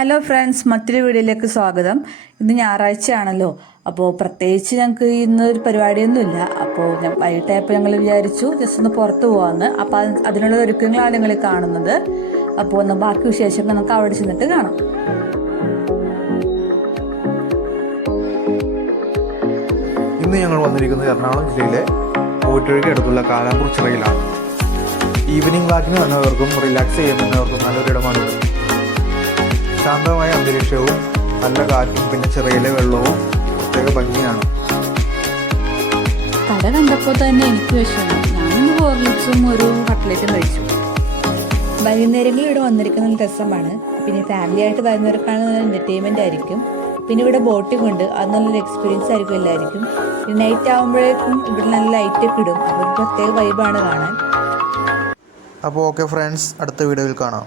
Hello friends, മറ്റൊരു വീഡിയോയിലേക്ക് സ്വാഗതം. ഇന്ന് ഞായറാഴ്ചയാണല്ലോ, അപ്പോൾ പ്രത്യേകിച്ച് ഞങ്ങൾക്ക് ഇന്നൊരു പരിപാടിയൊന്നുമില്ല. അപ്പോൾ വൈകിട്ടായപ്പോൾ ഞങ്ങൾ വിചാരിച്ചു ജസ്റ്റ് ഒന്ന് പുറത്ത് പോകാമെന്ന്. അപ്പോൾ അതിനുള്ള ഒരുക്കങ്ങളാണ് നിങ്ങൾ കാണുന്നത്. അപ്പോൾ ഒന്ന് ബാക്കി വിശേഷങ്ങൾ നമുക്ക് അവിടെ ചെന്നിട്ട് കാണാം. ഇന്ന് ഞങ്ങൾ വന്നിരിക്കുന്നത് എറണാകുളം ജില്ലയിലെ പോറ്റുവഴിക്ക് അടുത്തുള്ള കാലാമ്പൂർ ചിറയിലാണ്. ഈവനിങ് വാക്കിന് വന്നവർക്കും റിലാക്സ് ചെയ്യുന്നവർക്കും നല്ലൊരിടമാണിത്. ശാന്തമായ അന്തരീക്ഷവും നല്ല കാറ്റും പിന്നെ ചിറയിലെ വെള്ളവും പ്രത്യേക ഭംഗിയാണ്. കട കണ്ടപ്പോൾ തന്നെ എനിക്ക് വിഷമം. ഞാനൊന്ന് ഹോർലിക്സും ഒരു കട്ട്ലേറ്റും കഴിച്ചു. വൈകുന്നേരങ്ങളിൽ ഇവിടെ വന്നിരിക്കുന്ന രസമാണ്. പിന്നെ ഫാമിലി ആയിട്ട് വരുന്നവർക്കാണ് നല്ല എൻ്റർടൈൻമെൻ്റ് ആയിരിക്കും. പിന്നെ ഇവിടെ ബോട്ടിംഗ് ഉണ്ട്, അത് നല്ലൊരു എക്സ്പീരിയൻസ് ആയിരിക്കും എല്ലാവർക്കും. പിന്നെ നൈറ്റ് ആകുമ്പോഴേക്കും ഇവിടെ നല്ല ലൈറ്റൊക്കെ ഇടും, അപ്പോൾ ഒരു പ്രത്യേക വൈബാണ് കാണാൻ. അപ്പോൾ ഓക്കെ ഫ്രണ്ട്സ്, അടുത്ത വീഡിയോയിൽ കാണാം.